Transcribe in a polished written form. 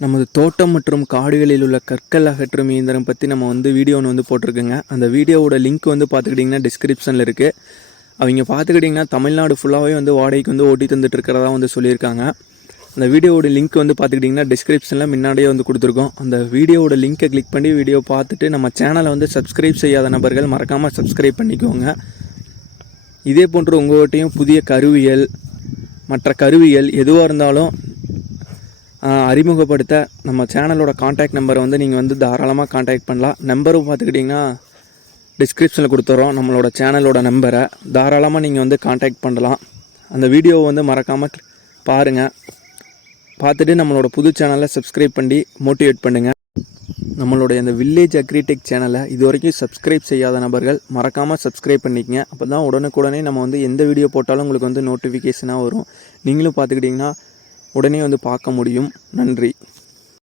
நமது தோட்டம் மற்றும் காடுகளில் உள்ள கற்கள் அகற்றும் இயந்திரம் பற்றி நம்ம வீடியோ ஒன்று போட்டிருக்கோங்க. அந்த வீடியோவோட லிங்க் பார்த்துக்கிட்டிங்கன்னா டிஸ்கிரிப்ஷனில் இருக்குது. அவங்க பார்த்துக்கிட்டிங்கன்னா தமிழ்நாடு ஃபுல்லாகவே வாடகைக்கு ஓட்டி தந்துட்டு இருக்கிறதா சொல்லியிருக்காங்க. அந்த வீடியோவோட லிங்க் பார்த்துக்கிட்டிங்கன்னா டிஸ்கிரிப்ஷனில் முன்னாடியே கொடுத்துருக்கோம். அந்த வீடியோவோட லிங்க்கை கிளிக் பண்ணி வீடியோ பார்த்துட்டு நம்ம சேனலை சப்ஸ்கிரைப் செய்யாத நபர்கள் மறக்காமல் சப்ஸ்கிரைப் பண்ணிக்கோங்க. இதே போன்று உங்கள்கிட்டையும் புதிய கருவிகள் மற்ற கருவிகள் எதுவாக இருந்தாலும் அறிமுகப்படுத்த நம்ம சேனலோட காண்டாக்ட் நம்பரை நீங்கள் தாராளமாக காண்டாக்ட் பண்ணலாம். நம்பரும் பார்த்துக்கிட்டிங்கன்னா டிஸ்கிரிப்ஷனில் கொடுத்துறோம். நம்மளோட சேனலோட நம்பரை தாராளமாக நீங்கள் காண்டாக்ட் பண்ணலாம். அந்த வீடியோவை மறக்காமல் பாருங்கள். பார்த்துட்டு நம்மளோட புது சேனலை சப்ஸ்கிரைப் பண்ணி மோட்டிவேட் பண்ணுங்கள். நம்மளுடைய அந்த வில்லேஜ் அக்ரிடெக் சேனலை இது வரைக்கும் சப்ஸ்கிரைப் செய்யாத நபர்கள் மறக்காமல் சப்ஸ்கிரைப் பண்ணிக்கங்க. அப்போ தான் உடனுக்குடனே நம்ம எந்த வீடியோ போட்டாலும் உங்களுக்கு நோட்டிஃபிகேஷனாக வரும். நீங்களும் பார்த்துக்கிட்டிங்கன்னா உடனே பார்க்க முடியும். நன்றி.